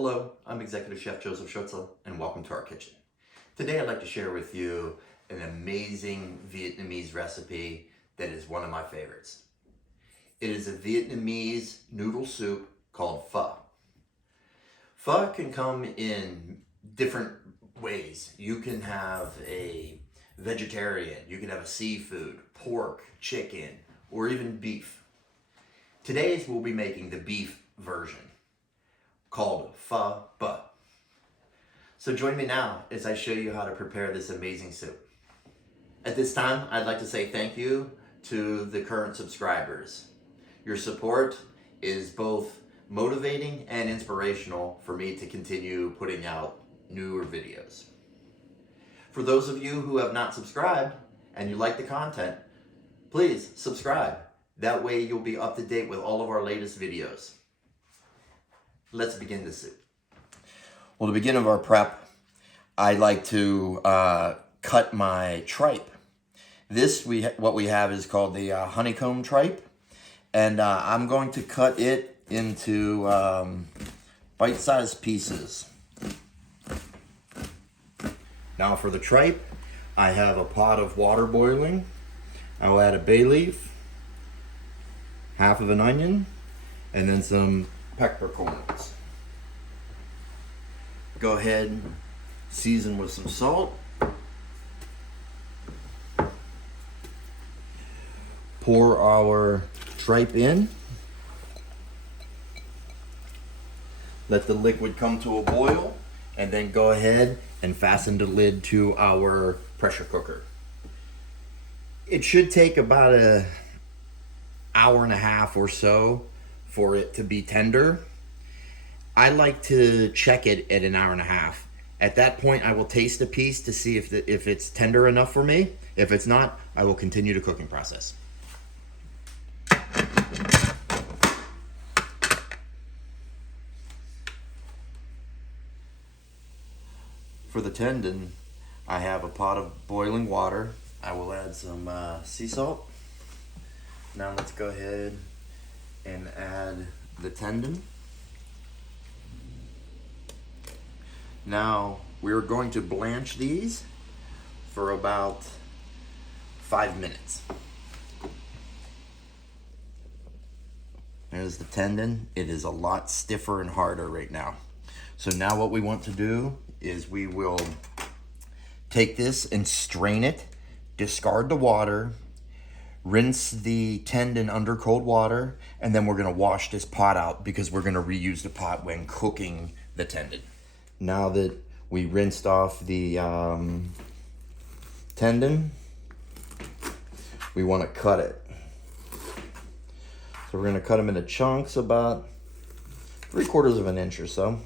Hello, I'm Executive Chef Joseph Schutzel, and welcome to our kitchen. Today I'd like to share with you an amazing Vietnamese recipe that is one of my favorites. It is a Vietnamese noodle soup called pho. Pho can come in different ways. You can have a vegetarian, you can have a seafood, pork, chicken, or even beef. Today we'll be making the beef version, called Phở Broth. So join me now as I show you how to prepare this amazing soup. At this time, I'd like to say thank you to the current subscribers. Your support is both motivating and inspirational for me to continue putting out newer videos. For those of you who have not subscribed and you like the content, please subscribe. That way you'll be up to date with all of our latest videos. Let's begin the soup. Well, to begin of our prep, I like to cut my tripe. What we have is called the honeycomb tripe, and I'm going to cut it into bite-sized pieces. Now for the tripe, I have a pot of water boiling. I will add a bay leaf, half of an onion, and then some peppercorns. Go ahead, season with some salt. Pour our tripe in. Let the liquid come to a boil, and then go ahead and fasten the lid to our pressure cooker. It should take about an hour and a half or so for it to be tender. I like to check it at an hour and a half. At that point, I will taste the piece to see if it's tender enough for me. If it's not, I will continue the cooking process. For the tendon, I have a pot of boiling water. I will add some sea salt. Now let's go ahead and add the tendon. Now we're going to blanch these for about 5 minutes. There's the tendon. It is a lot stiffer and harder right now. So now what we want to do is we will take this and strain it, discard the water, rinse the tendon under cold water, and then we're gonna wash this pot out because we're gonna reuse the pot when cooking the tendon. Now that we rinsed off the tendon, we wanna cut it. So we're gonna cut them into chunks about 3/4 of an inch or so.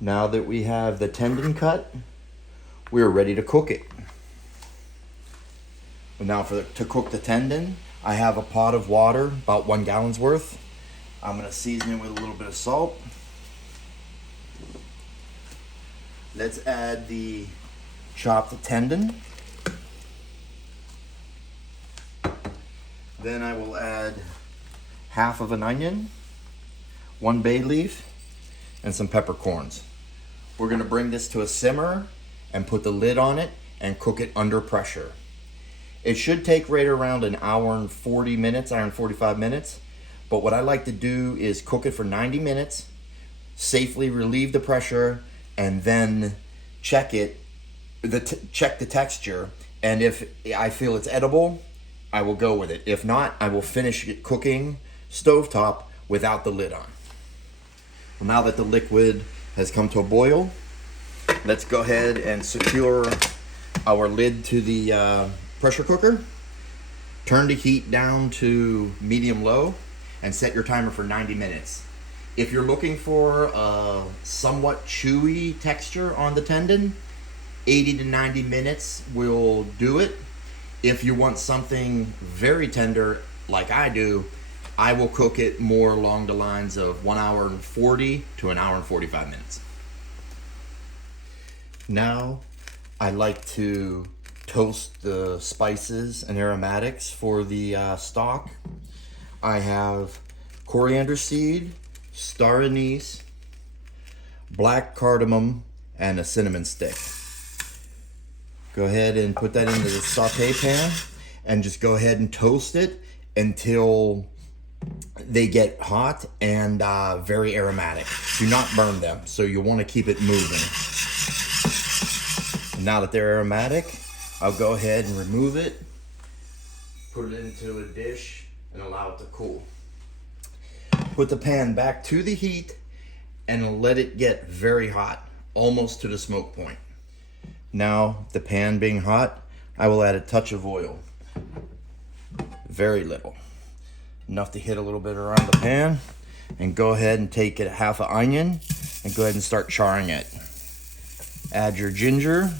Now that we have the tendon cut, we're ready to cook it. Now to cook the tendon, I have a pot of water, about 1 gallon's worth. I'm gonna season it with a little bit of salt. Let's add the chopped tendon. Then I will add half of an onion, 1 bay leaf, and some peppercorns. We're gonna bring this to a simmer and put the lid on it and cook it under pressure. It should take right around an hour and 40 minutes, hour and 45 minutes. But what I like to do is cook it for 90 minutes, safely relieve the pressure, and then check it, check the texture. And if I feel it's edible, I will go with it. If not, I will finish it cooking stovetop without the lid on. Well, now that the liquid has come to a boil, let's go ahead and secure our lid to the pressure cooker. Turn the heat down to medium-low and set your timer for 90 minutes. If you're looking for a somewhat chewy texture on the tendon, 80 to 90 minutes will do it. If you want something very tender like I do, I will cook it more along the lines of 1 hour and 40 to an hour and 45 minutes. Now I like to toast the spices and aromatics for the stock. I have coriander seed, star anise, black cardamom, and a cinnamon stick. Go ahead and put that into the saute pan and just go ahead and toast it until they get hot and very aromatic. Do not burn them, so you want to keep it moving. Now that they're aromatic, I'll go ahead and remove it, put it into a dish, and allow it to cool. Put the pan back to the heat and let it get very hot, almost to the smoke point. Now, the pan being hot, I will add a touch of oil. Very little. Enough to hit a little bit around the pan. And go ahead and take it half an onion and go ahead and start charring it. Add your ginger.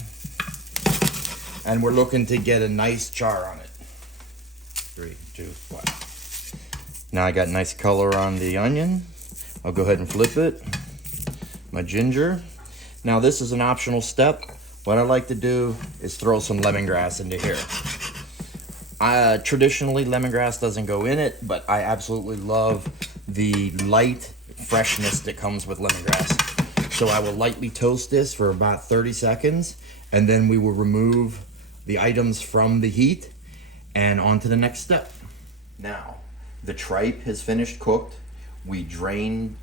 And we're looking to get a nice char on it. 3, 2, 1. Now I got nice color on the onion. I'll go ahead and flip it. My ginger. Now this is an optional step. What I like to do is throw some lemongrass into here. Traditionally, lemongrass doesn't go in it, but I absolutely love the light freshness that comes with lemongrass. So I will lightly toast this for about 30 seconds, and then we will remove the items from the heat and on to the next step. Now, the tripe has finished cooked. We drained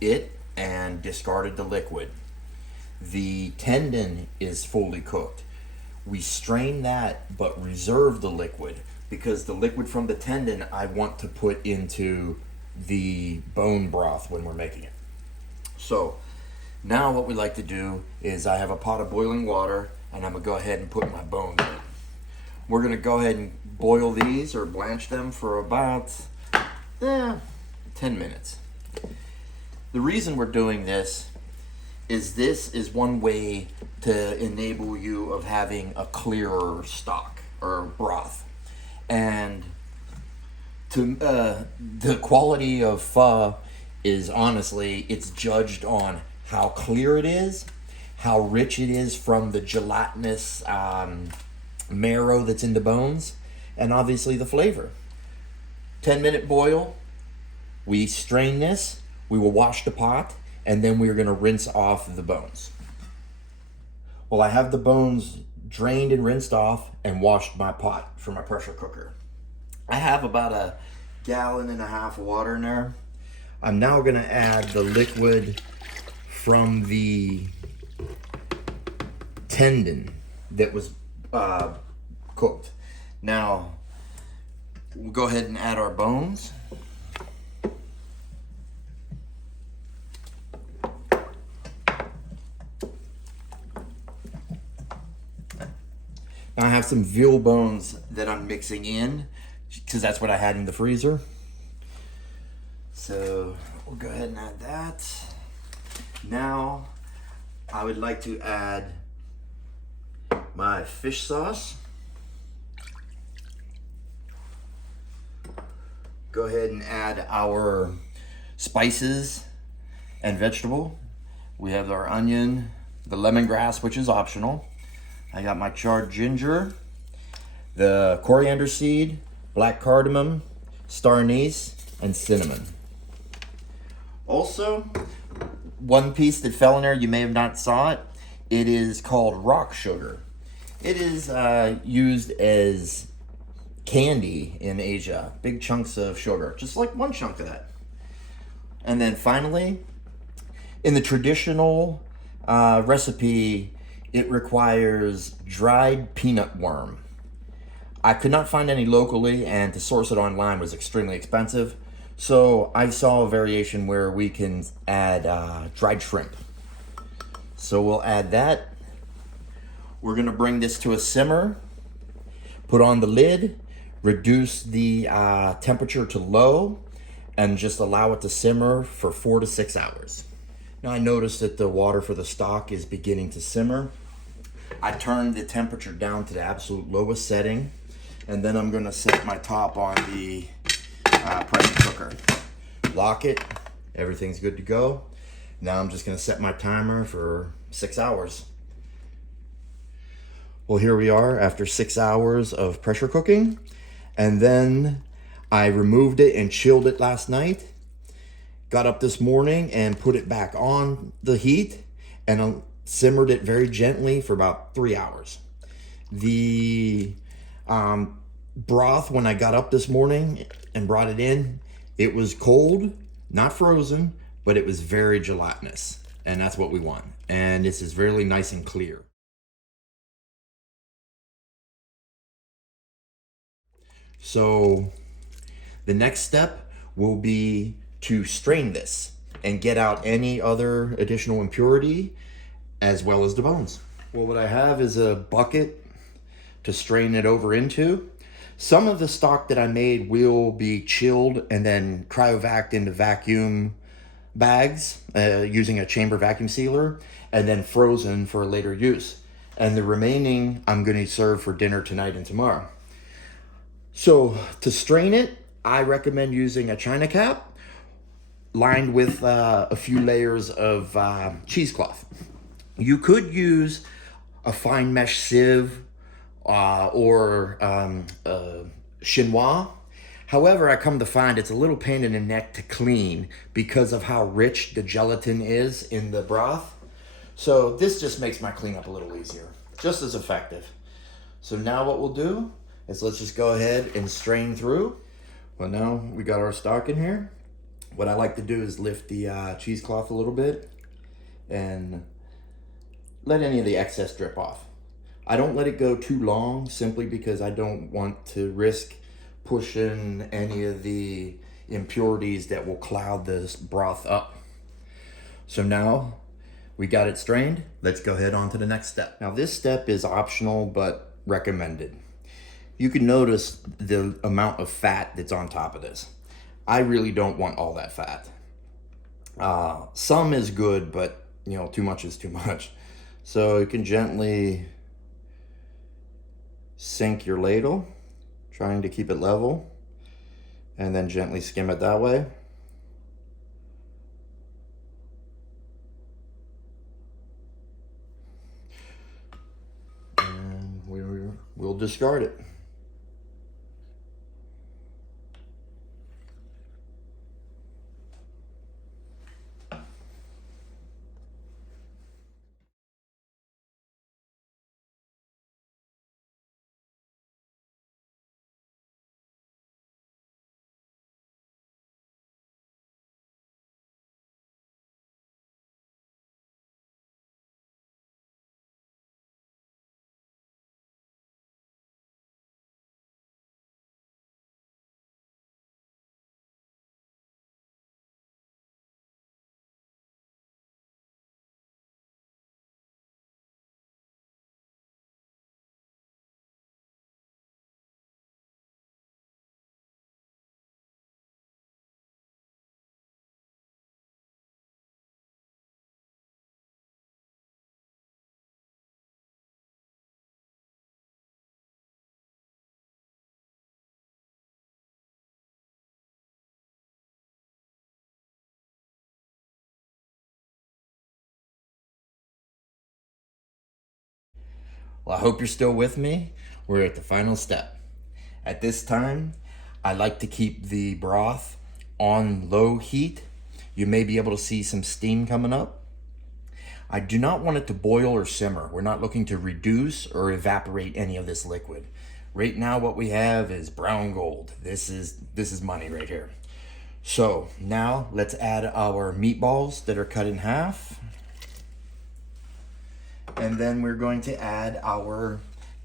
it and discarded the liquid. The tendon is fully cooked. We strain that but reserve the liquid because the liquid from the tendon I want to put into the bone broth when we're making it. So now what we like to do is I have a pot of boiling water and I'm gonna go ahead and put my bones in it. We're gonna go ahead and boil these or blanch them for about 10 minutes. The reason we're doing this is one way to enable you of having a clearer stock or broth. And to the quality of pho is honestly, it's judged on how clear it is, how rich it is from the gelatinous marrow that's in the bones, and obviously the flavor. 10-minute boil, we strain this, we will wash the pot, and then we're gonna rinse off the bones. Well, I have the bones drained and rinsed off and washed my pot for my pressure cooker. I have about 1.5 gallons of water in there. I'm now gonna add the liquid from the tendon that was cooked. Now, we'll go ahead and add our bones. I have some veal bones that I'm mixing in because that's what I had in the freezer. So we'll go ahead and add that. Now I would like to add my fish sauce. Go ahead and add our spices and vegetable. We have our onion, the lemongrass, which is optional. I got my charred ginger, the coriander seed, black cardamom, star anise, and cinnamon. Also, one piece that fell in there, you may have not saw it. It is called rock sugar. It is used as candy in Asia. Big chunks of sugar, just like one chunk of that. And then finally, in the traditional recipe, it requires dried peanut worm. I could not find any locally, and to source it online was extremely expensive. So I saw a variation where we can add dried shrimp. So we'll add that. We're gonna bring this to a simmer, put on the lid, reduce the temperature to low, and just allow it to simmer for 4 to 6 hours. Now I noticed that the water for the stock is beginning to simmer. I turned the temperature down to the absolute lowest setting, and then I'm gonna set my top on the pressure cooker. Lock it, everything's good to go. Now I'm just gonna set my timer for 6 hours. Well, here we are after 6 hours of pressure cooking. And then I removed it and chilled it last night. Got up this morning and put it back on the heat and simmered it very gently for about 3 hours. The broth, when I got up this morning and brought it in, it was cold, not frozen, but it was very gelatinous. And that's what we want. And this is really nice and clear. So the next step will be to strain this and get out any other additional impurity as well as the bones. Well, what I have is a bucket to strain it over into. Some of the stock that I made will be chilled and then cryovac into vacuum bags using a chamber vacuum sealer, and then frozen for later use. And the remaining I'm going to serve for dinner tonight and tomorrow. So to strain it, I recommend using a china cap lined with a few layers of cheesecloth. You could use a fine mesh sieve or chinois. However, I come to find it's a little pain in the neck to clean because of how rich the gelatin is in the broth. So this just makes my cleanup a little easier, just as effective. So now what we'll do is let's just go ahead and strain through. Well, now we got our stock in here. What I like to do is lift the cheesecloth a little bit and let any of the excess drip off. I don't let it go too long simply because I don't want to risk pushing any of the impurities that will cloud this broth up. So now we got it strained. Let's go ahead on to the next step. Now this step is optional but recommended. You can notice the amount of fat that's on top of this. I really don't want all that fat. Some is good, but you know, too much is too much. So you can gently sink your ladle, trying to keep it level, and then gently skim it that way. And we'll discard it. Well, I hope you're still with me. We're at the final step. At this time, I like to keep the broth on low heat. You may be able to see some steam coming up. I do not want it to boil or simmer. We're not looking to reduce or evaporate any of this liquid. Right now what we have is brown gold. This is money right here. So now let's add our meatballs that are cut in half. And then we're going to add our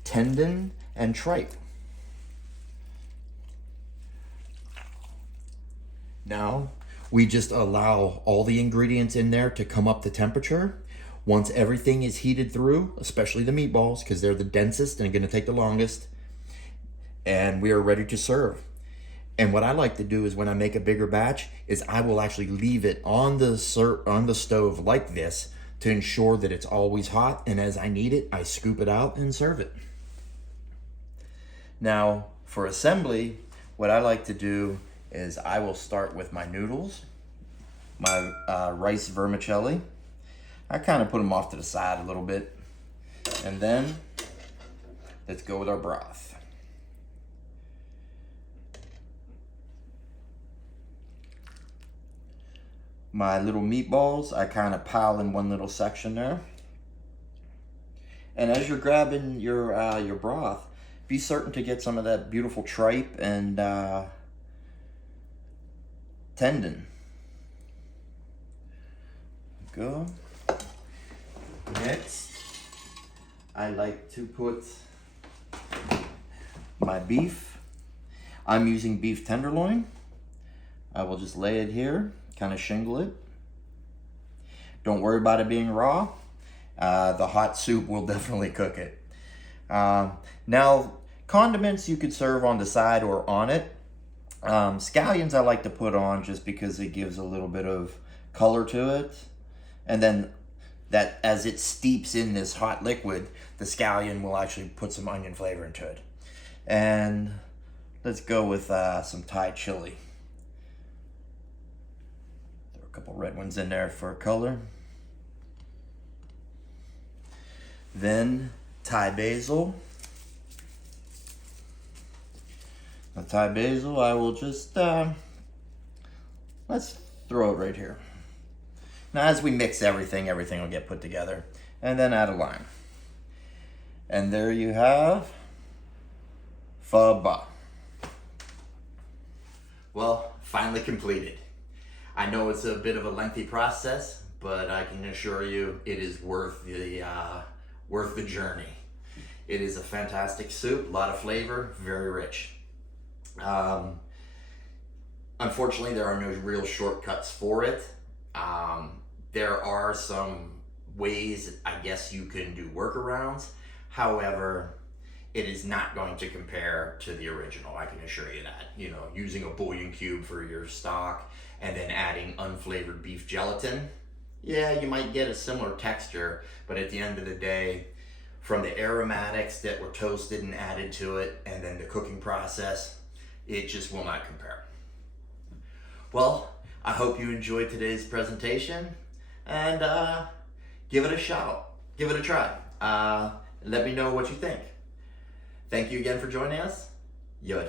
tendon and tripe. Now, we just allow all the ingredients in there to come up to temperature. Once everything is heated through, especially the meatballs, because they're the densest and going to take the longest, and we are ready to serve. And what I like to do is when I make a bigger batch is I will actually leave it on the stove like this to ensure that it's always hot, and as I need it, I scoop it out and serve it. Now, for assembly, what I like to do is I will start with my noodles, my rice vermicelli. I kind of put them off to the side a little bit, and then let's go with our broth. My little meatballs, I kind of pile in one little section there. And as you're grabbing your broth, be certain to get some of that beautiful tripe and tendon. Go. Next, I like to put my beef. I'm using beef tenderloin. I will just lay it here, kind of shingle it. Don't worry about it being raw. The hot soup will definitely cook it. Now, condiments you could serve on the side or on it. Scallions I like to put on just because it gives a little bit of color to it. And then that as it steeps in this hot liquid, the scallion will actually put some onion flavor into it. And let's go with some Thai chili. Throw a couple red ones in there for color. Then Thai basil. The Thai basil, I will just, let's throw it right here. Now as we mix everything will get put together. And then add a lime. And there you have Phở Broth. Well, finally completed. I know it's a bit of a lengthy process, but I can assure you it is worth the journey. It is a fantastic soup, a lot of flavor, very rich. Unfortunately, there are no real shortcuts for it. There are some ways, I guess, you can do workarounds. However, it is not going to compare to the original, I can assure you that. You know, using a bouillon cube for your stock and then adding unflavored beef gelatin, yeah, you might get a similar texture, but at the end of the day, from the aromatics that were toasted and added to it, and then the cooking process, it just will not compare. Well, I hope you enjoyed today's presentation, and give it a shot, give it a try. Let me know what you think. Thank you again for joining us. Yo,